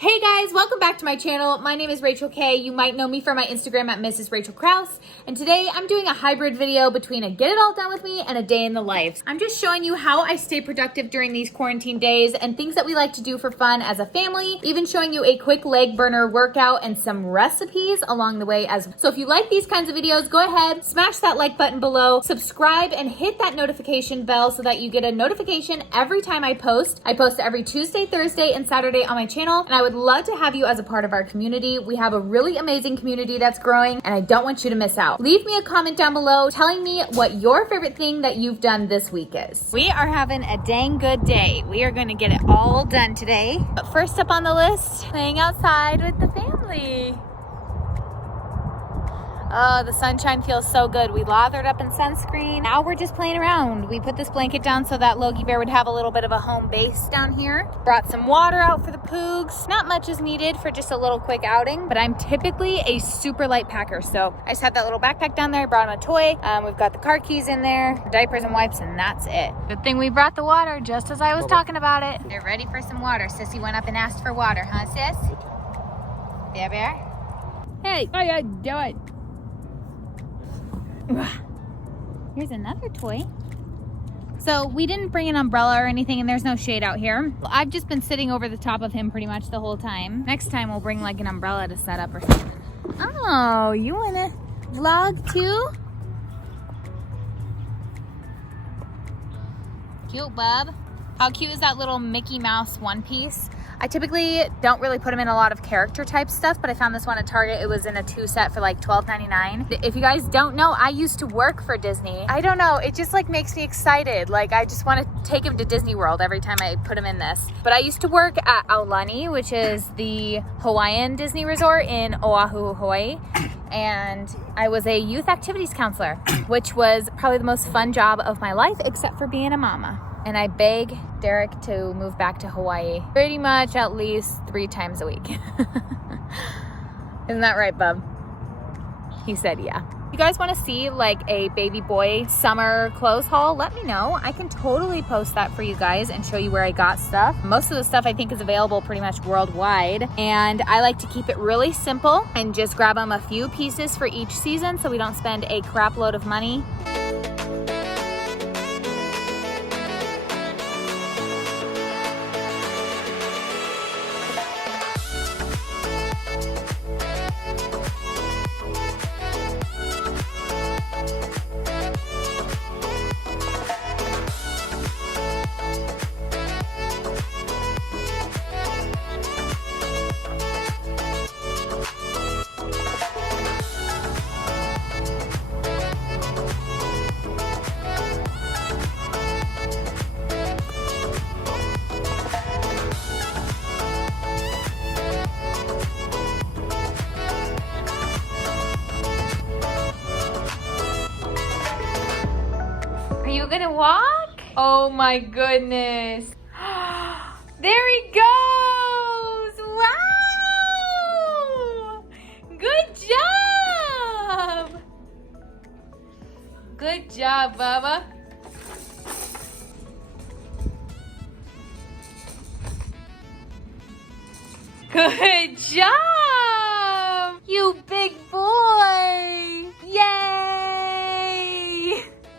Hey guys, welcome back to my channel. My name is Rachel K. You might know me from my Instagram at Mrs. Rachel Krause. And today I'm doing a hybrid video between a get it all done with me and a day in the life. I'm just showing you how I stay productive during these quarantine days and things that we like to do for fun as a family, even showing you a quick leg burner workout and some recipes along the way as well. So if you like these kinds of videos, go ahead, smash that like button below, subscribe and hit that notification bell so that you get a notification every time I post. I post every Tuesday, Thursday, and Saturday on my channel, and I would love to have you as a part of our community. We have a really amazing community that's growing, and I don't want you to miss out. Leave me a comment down below telling me what your favorite thing that you've done this week is. We are having a dang good day. We are going to get it all done today. But first up on the list, playing outside with the family. Oh, the sunshine feels so good. We lathered up in sunscreen. Now we're just playing around. We put this blanket down so that Logie Bear would have a little bit of a home base down here. Brought some water out for the poogs. Not much is needed for just a little quick outing, but I'm typically a super light packer. So I just had that little backpack down there. I brought him a toy. We've got the car keys in there, diapers and wipes, and that's it. Good thing we brought the water just as I was talking about it. They're ready for some water. Sissy went up and asked for water, huh, Sis? Bear Bear? Hey, how you doing? Here's another toy. So we didn't bring an umbrella or anything, and there's no shade out here. I've just been sitting over the top of him pretty much the whole time. Next time we'll bring like an umbrella to set up or something. Oh, you wanna vlog too? Cute, bub. How cute is that little Mickey Mouse one piece? I typically don't really put them in a lot of character type stuff, but I found this one at Target. It was in a 2 set for like $12.99. If you guys don't know, I used to work for Disney. I don't know, it just like makes me excited. Like I just want to take him to Disney World every time I put him in this. But I used to work at Aulani, which is the Hawaiian Disney resort in Oahu, Hawaii. And I was a youth activities counselor, which was probably the most fun job of my life, except for being a mama. And I beg Derek to move back to Hawaii pretty much at least 3 times a week. Isn't that right, bub? He said, yeah. If you guys want to see like a baby boy summer clothes haul, let me know. I can totally post that for you guys and show you where I got stuff. Most of the stuff I think is available pretty much worldwide. And I like to keep it really simple and just grab them a few pieces for each season so we don't spend a crap load of money. Are you gonna walk? Oh my goodness. There he goes! Wow! Good job! Good job, Bubba. Good job! You big boy! Yay!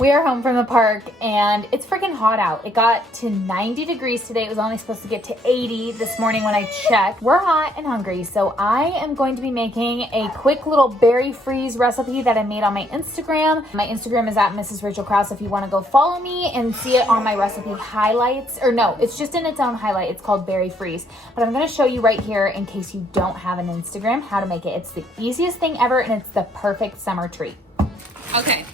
We are home from the park and it's freaking hot out. It got to 90 degrees today. It was only supposed to get to 80 this morning when I checked. We're hot and hungry, so I am going to be making a quick little berry freeze recipe that I made on my Instagram. My Instagram is at Mrs. Rachel Krause if you want to go follow me and see it on my recipe highlights. Or no, it's just in its own highlight. It's called berry freeze. But I'm going to show you right here in case you don't have an Instagram how to make it. It's the easiest thing ever and it's the perfect summer treat. Okay.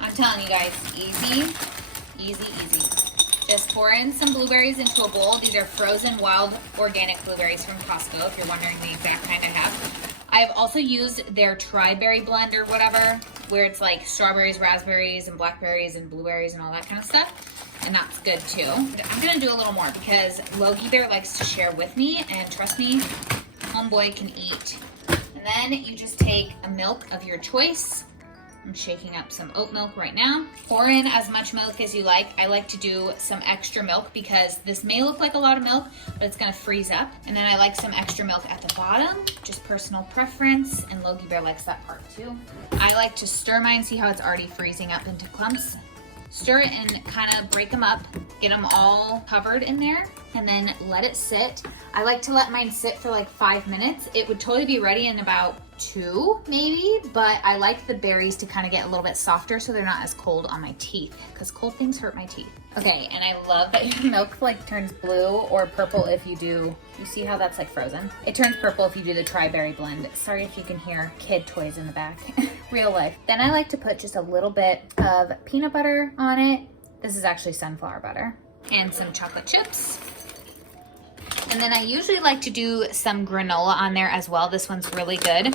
I'm telling you guys, easy, easy, easy. Just pour in some blueberries into a bowl. These are frozen wild organic blueberries from Costco, if you're wondering the exact kind I have. I have also used their tri-berry blend or whatever, where it's like strawberries, raspberries, and blackberries, and blueberries, and all that kind of stuff. And that's good too. I'm gonna do a little more because Logie Bear likes to share with me, and trust me, homeboy can eat. And then you just take a milk of your choice. I'm shaking up some oat milk right now. Pour in as much milk as you like. I like to do some extra milk because this may look like a lot of milk, but it's gonna freeze up. And then I like some extra milk at the bottom, just personal preference, and Logie Bear likes that part too. I like to stir mine, see how it's already freezing up into clumps. Stir it and kind of break them up, get them all covered in there, and then let it sit. I like to let mine sit for like 5 minutes. It would totally be ready in about 2 maybe, but I like the berries to kind of get a little bit softer so they're not as cold on my teeth, because cold things hurt my teeth. Okay, and I love that your milk like turns blue or purple if you do, you see how that's like frozen? It turns purple if you do the tri-berry blend. Sorry if you can hear kid toys in the back. Real life. Then I like to put just a little bit of peanut butter on it. This is actually sunflower butter. And some chocolate chips. And then I usually like to do some granola on there as well. This one's really good.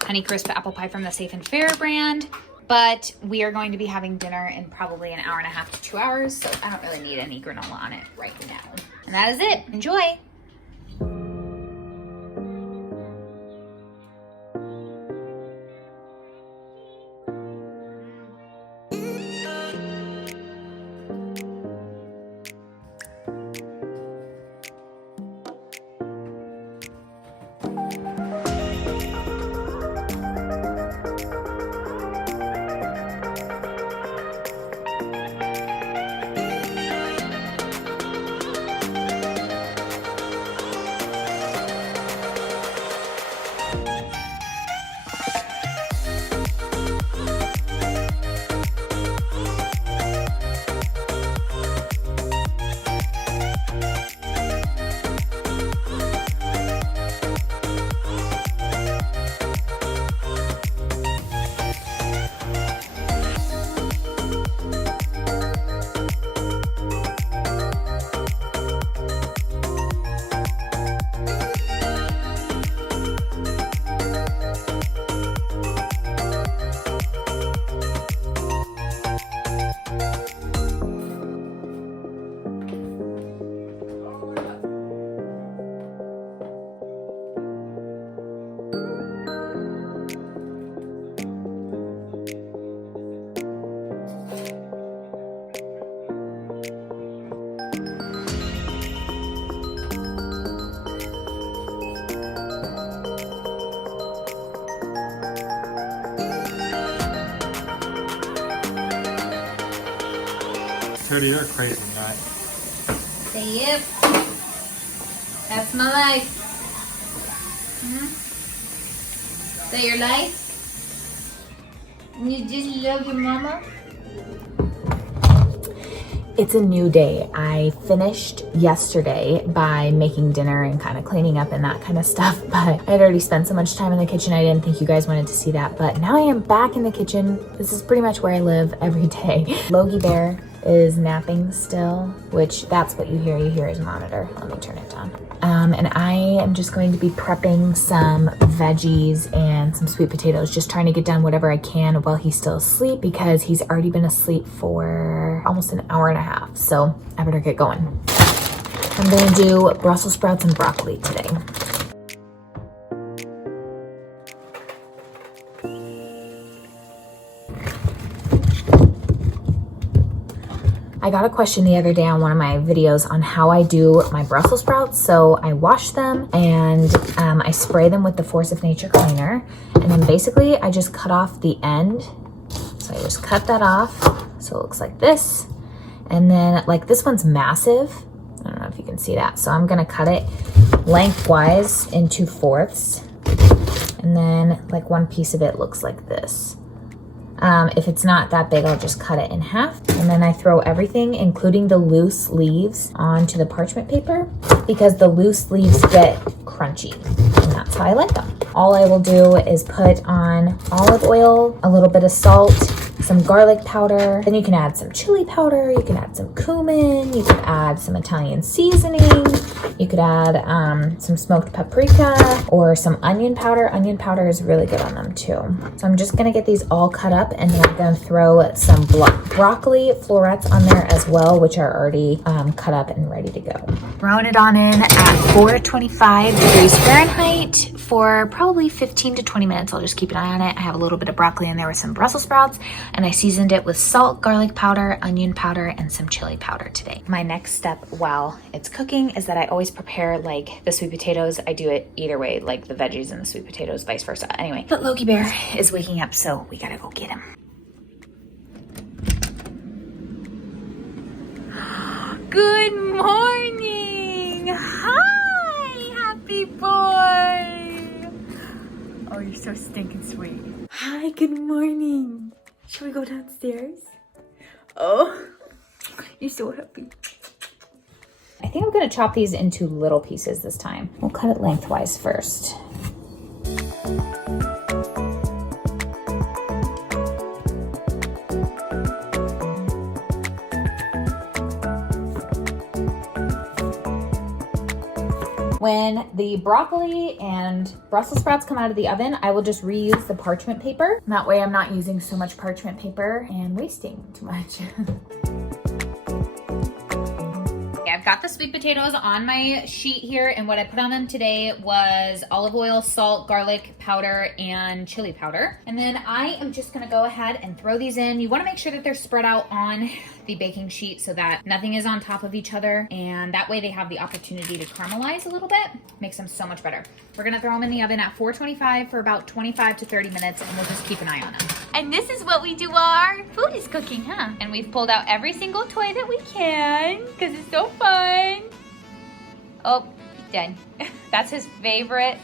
Honeycrisp apple pie from the Safe and Fair brand. But we are going to be having dinner in probably an hour and a half to 2 hours, so I don't really need any granola on it right now. And that is it. Enjoy. Cody, you're a crazy nut. Say yep. That's my life. Is that your life? You just love your mama? It's a new day. I finished yesterday by making dinner and kind of cleaning up and that kind of stuff, but I'd already spent so much time in the kitchen. I didn't think you guys wanted to see that, but now I am back in the kitchen. This is pretty much where I live every day. Logie Bear is napping still, which that's what you hear. You hear his monitor. Let me turn it down. And I am just going to be prepping some veggies and some sweet potatoes, just trying to get done whatever I can while he's still asleep, because he's already been asleep for almost an hour and a half. So I better get going. I'm gonna do Brussels sprouts and broccoli today. I got a question the other day on one of my videos on how I do my Brussels sprouts. So I wash them and I spray them with the Force of Nature cleaner. And then basically I just cut off the end. So I just cut that off. So it looks like this. And then like this one's massive. I don't know if you can see that. So I'm gonna cut it lengthwise in 2/4. And then like one piece of it looks like this. If it's not that big, I'll just cut it in half. And then I throw everything, including the loose leaves, onto the parchment paper, because the loose leaves get crunchy, and that's how I like them. All I will do is put on olive oil, a little bit of salt, some garlic powder. Then you can add some chili powder. You can add some cumin. You can add some Italian seasoning. You could add some smoked paprika or some onion powder. Onion powder is really good on them too. So I'm just gonna get these all cut up, and then I'm gonna throw some broccoli florets on there as well, which are already cut up and ready to go. Throwing it on in at 425 degrees Fahrenheit for probably 15 to 20 minutes. I'll just keep an eye on it. I have a little bit of broccoli in there with some Brussels sprouts, and I seasoned it with salt, garlic powder, onion powder, and some chili powder today. My next step while it's cooking is that I always prepare like the sweet potatoes. I do it either way, like the veggies and the sweet potatoes, vice versa. Anyway, but Loki Bear is waking up, so we gotta go get him. Good morning. Hi, happy boy. Oh, you're so stinking sweet. Hi, good morning. Should we go downstairs? Oh, you're so happy. I think I'm gonna chop these into little pieces this time. We'll cut it lengthwise first. When the broccoli and Brussels sprouts come out of the oven, I will just reuse the parchment paper. That way I'm not using so much parchment paper and wasting too much. I've got the sweet potatoes on my sheet here, and what I put on them today was olive oil, salt, garlic powder, and chili powder. And then I am just gonna go ahead and throw these in. You wanna make sure that they're spread out on the baking sheet so that nothing is on top of each other, and that way they have the opportunity to caramelize a little bit. Makes them so much better. We're gonna throw them in the oven at 425 for about 25 to 30 minutes, and we'll just keep an eye on them. And this is what we do while our food is cooking, huh? And we've pulled out every single toy that we can, because it's so fun. Oh, he's done. That's his favorite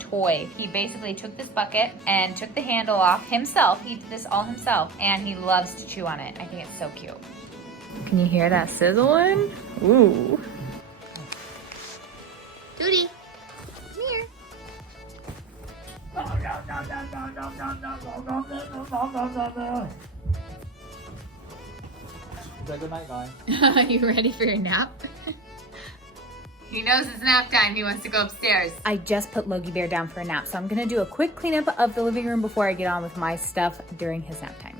toy. He basically took this bucket and took the handle off himself. He did this all himself, and he loves to chew on it. I think it's so cute. Can you hear that sizzling? Ooh. Duty, come here. Good night, guys. Are you ready for your nap? He knows it's nap time. He wants to go upstairs. I just put Loki Bear down for a nap, so I'm gonna do a quick cleanup of the living room before I get on with my stuff during his nap time.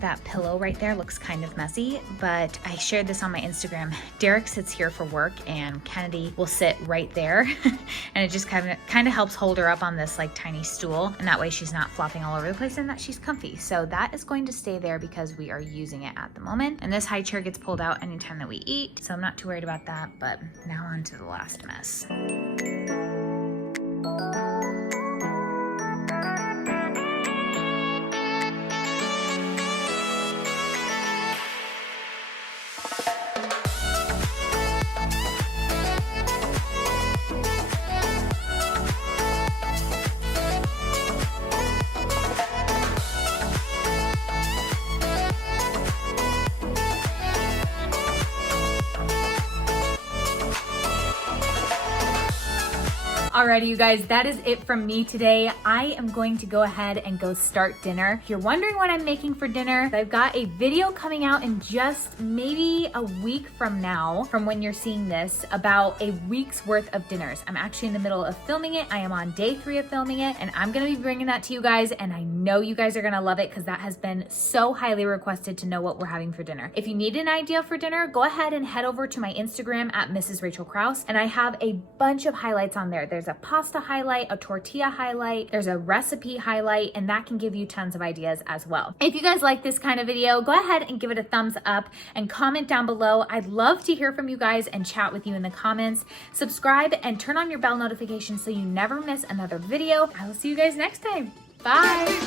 That pillow right there looks kind of messy, but I shared this on my Instagram. Derek sits here for work and Kennedy will sit right there and it just kind of helps hold her up on this like tiny stool, and that way she's not flopping all over the place and that she's comfy. So that is going to stay there because we are using it at the moment, and this high chair gets pulled out anytime that we eat, so I'm not too worried about that. But now on to the last mess. Alrighty, you guys, that is it from me today. I am going to go ahead and go start dinner. If you're wondering what I'm making for dinner, I've got a video coming out in just maybe a week from now, from when you're seeing this, about a week's worth of dinners. I'm actually in the middle of filming it. I am on day 3 of filming it, and I'm gonna be bringing that to you guys, and I know you guys are gonna love it because that has been so highly requested to know what we're having for dinner. If you need an idea for dinner, go ahead and head over to my Instagram at Mrs. Rachel Krause, and I have a bunch of highlights on there. There's a pasta highlight, a tortilla highlight, there's a recipe highlight, and that can give you tons of ideas as well. If you guys like this kind of video, go ahead and give it a thumbs up and comment down below. I'd love to hear from you guys and chat with you in the comments. Subscribe and turn on your bell notifications so you never miss another video. I will see you guys next time. Bye.